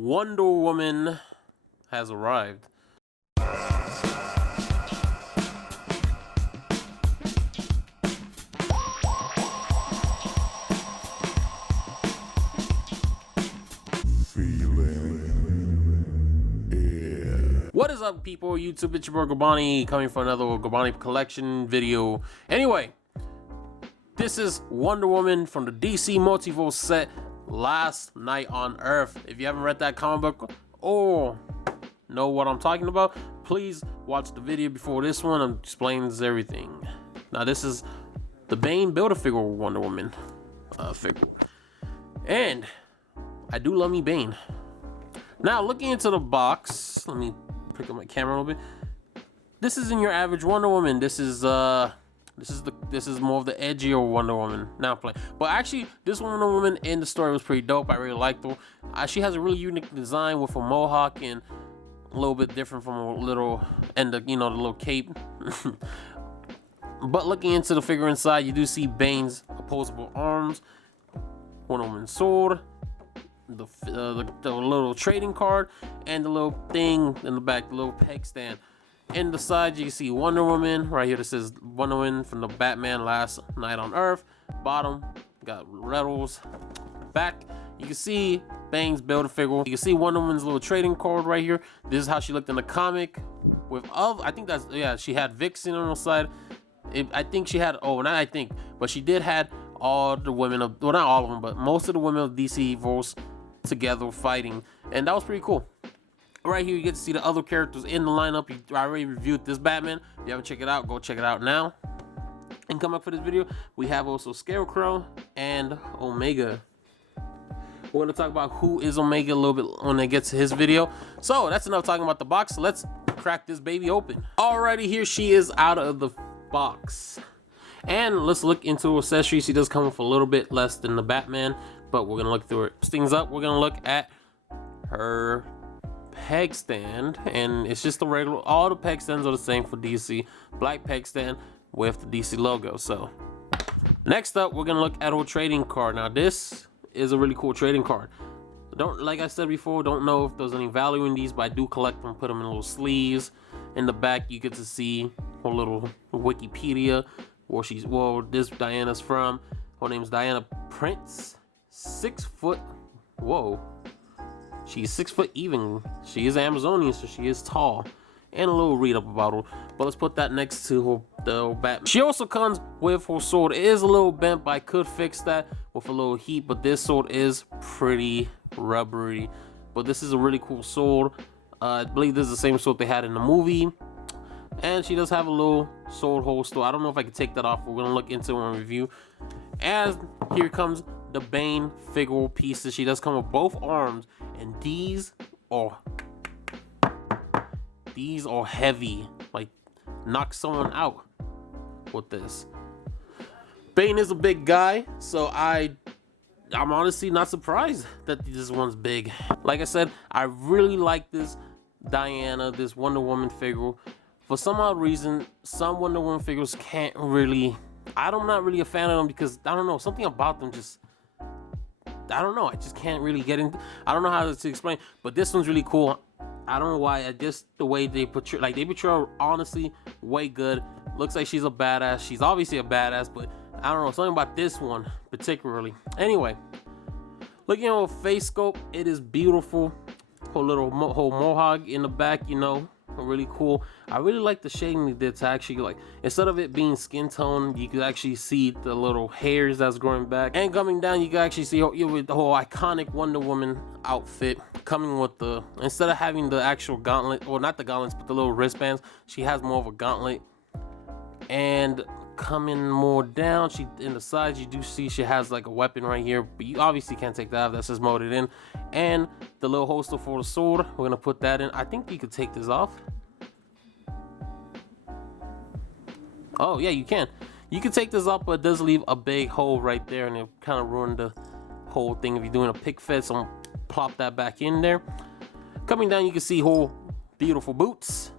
Wonder Woman has arrived. What is up, people? YouTube, it's your boy Gabani, coming for another Gabani collection video. Anyway, this is Wonder Woman from the DC Multiverse set, Last Night on Earth. If you haven't read that comic book or know what I'm talking about, please watch the video before this one. I'm explaining everything. Now, this is the Bane Build-A-Figure Wonder Woman figure, and I do love me Bane. Now, looking into the box, let me pick up my camera a little bit. This isn't your average Wonder Woman. This is more of the edgier Wonder Woman. Now I'm playing, but actually, this Wonder Woman in the story was pretty dope. I really liked her. She has a really unique design with a mohawk and a little bit different from a little and the little cape. But looking into the figure inside, you do see Bane's opposable arms, Wonder Woman's sword, the little trading card, and the little thing in the back, the little peg stand. In the side, you can see Wonder Woman right here. This is Wonder Woman from the Batman Last Night on Earth. Bottom got Rebels. Back, you can see Bane's Build-A-Figure. You can see Wonder Woman's little trading card right here. This is how she looked in the comic. I think that's, yeah, she had Vixen on the side. I think she had, but she did had all the women of, well, not all of them, but most of the women of DC Verse together fighting, and that was pretty cool. Right here, you get to see the other characters in the lineup. I already reviewed this Batman. If you haven't checked it out, go check it out now. And come up for this video, we have also Scarecrow and Omega. We're going to talk about who is Omega a little bit when it gets to his video. So that's enough talking about the box. So let's crack this baby open. Alrighty, here she is out of the box. And let's look into accessories. She does come with a little bit less than the Batman, but we're going to look through it. Things up, we're going to look at her peg stand, and it's just the regular, all the peg stands are the same for DC, black peg stand with the DC logo. So next up, we're gonna look at our trading card. Now, this is a really cool trading card. Like I said before, don't know if there's any value in these, but I do collect them, put them in little sleeves. In the back, you get to see her little Wikipedia, where this Diana's from. Her name's Diana Prince, 6 foot. Whoa. She's 6 foot even. She is Amazonian, so she is tall. And a little read up about her. But let's put that next to the Batman. She also comes with her sword. It is a little bent, but I could fix that with a little heat. But this sword is pretty rubbery. But this is a really cool sword. I believe this is the same sword they had in the movie. And she does have a little sword holster. I don't know if I can take that off. We're going to look into it in review. As here comes the Bane figure pieces. She does come with both arms, and these are heavy. Like, knock someone out with this. Bane is a big guy, so I'm honestly not surprised that this one's big. Like I said, I really like this Diana, this Wonder Woman figure. For some odd reason, some Wonder Woman figures can't really, I'm not really a fan of them because, I don't know, something about them just, I don't know, I just can't really get into, I don't know how to explain, but this one's really cool. I don't know why, just the way they portray, like, they portray her honestly way good. Looks like she's a badass. She's obviously a badass, but I don't know, something about this one particularly. Anyway, looking at her face sculpt, it is beautiful. Her little mohawk in the back, really cool. I really like the shading they did to actually, like, instead of it being skin tone, you could actually see the little hairs that's growing back. And coming down, you can actually see the whole iconic Wonder Woman outfit coming with the, instead of having the actual gauntlet, or not the gauntlets, but the little wristbands, she has more of a gauntlet. And coming more down, in the sides, you do see she has like a weapon right here, but you obviously can't take that off. That's just molded in. And the little holster for the sword, we're gonna put that in. I think you could take this off. Oh yeah, you can take this off, but it does leave a big hole right there, and it kind of ruined the whole thing if you're doing a pick fit. So I'm gonna plop that back in there. Coming down, you can see her beautiful boots,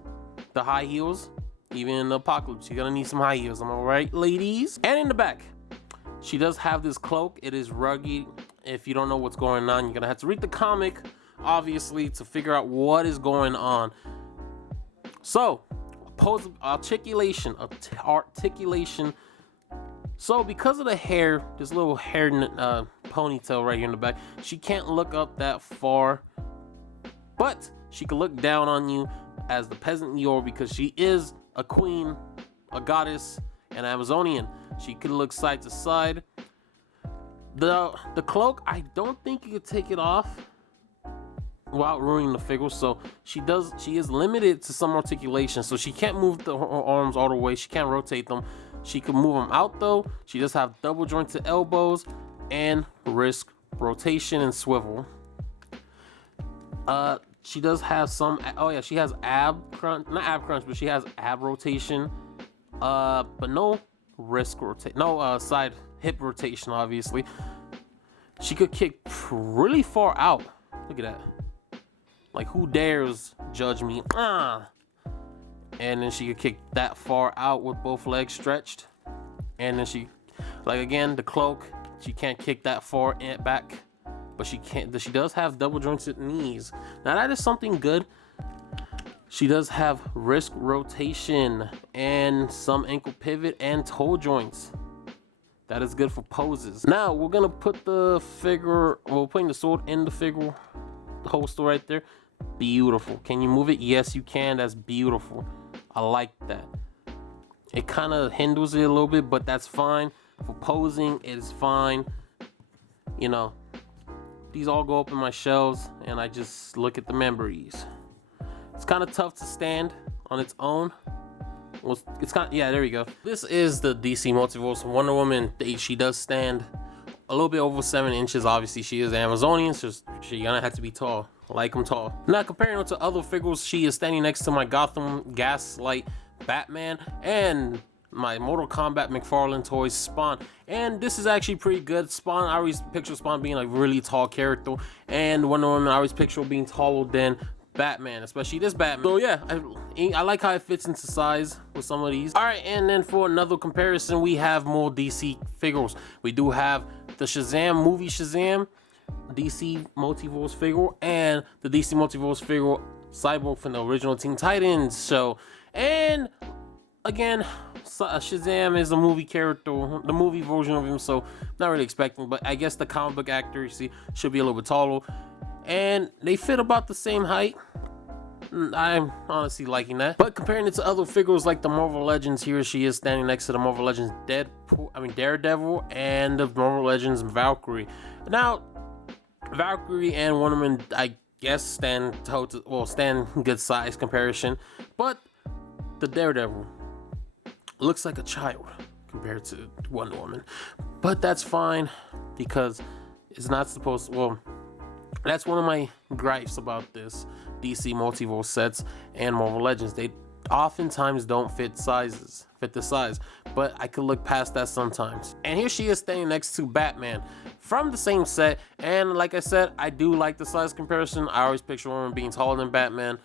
the high heels. Even in the apocalypse, you're gonna need some high heels, am I right, ladies? And in the back, she does have this cloak. It is rugged. If you don't know what's going on, you're gonna have to read the comic obviously, to figure out what is going on. So, articulation. So, because of the hair, this little hair ponytail right here in the back, she can't look up that far, but she can look down on you as the peasant Yor, because she is a queen, a goddess, an Amazonian. She can look side to side. The cloak, I don't think you could take it off without ruining the figure. So she is limited to some articulation, so she can't move her arms all the way. She can't rotate them. She can move them out though. She does have double jointed elbows and wrist rotation and swivel. She does have some, she has ab crunch, not ab crunch, but she has ab rotation, but no wrist rotation, no side hip rotation, obviously. She could kick really far out. Look at that. Like, who dares judge me? And then she could kick that far out with both legs stretched. And then she, like, again, the cloak, she can't kick that far back. But she does have double jointed knees. Now that is something good. She does have wrist rotation and some ankle pivot and toe joints. That is good for poses. Now we're gonna put the figure, we're putting the sword in the figure holster right there. Beautiful. Can you move it? Yes, you can. That's beautiful. I like that. It kind of hinders it a little bit, but that's fine. For posing, it is fine. You know, these all go up in my shelves and I just look at the memories. It's kind of tough to stand on its own. Well, it's kind of, yeah, there we go. This is the DC Multiverse Wonder Woman. She does stand a little bit over 7 inches. Obviously, she is Amazonian, so she's gonna have to be tall. Like I'm tall. Now, comparing her to other figures, she is standing next to my Gotham Gaslight Batman and my Mortal Kombat McFarlane toys Spawn. And this is actually pretty good. Spawn, I always picture Spawn being a really tall character, and Wonder Woman, I always picture being taller than Batman, especially this Batman. So yeah, I like how it fits into size with some of these. All right, and then for another comparison, we have more DC figures. We do have the Shazam movie Shazam, DC Multiverse figure, and the DC Multiverse figure Cyborg from the original Teen Titans show. And again, Shazam is a movie character, the movie version of him, so not really expecting, but I guess the comic book actor, you see, should be a little bit taller. And they fit about the same height. I'm honestly liking that. But comparing it to other figures like the Marvel Legends, here she is standing next to the Marvel Legends Daredevil and the Marvel Legends Valkyrie. Now, Valkyrie and Wonder Woman, I guess, stand good size comparison, but the Daredevil looks like a child compared to Wonder Woman. But that's fine because it's not supposed to, well, that's one of my gripes about this DC Multiverse sets and Marvel Legends. They oftentimes don't fit the size, but I could look past that sometimes. And here she is standing next to Batman from the same set, and like I said, I do like the size comparison. I always picture women being taller than Batman,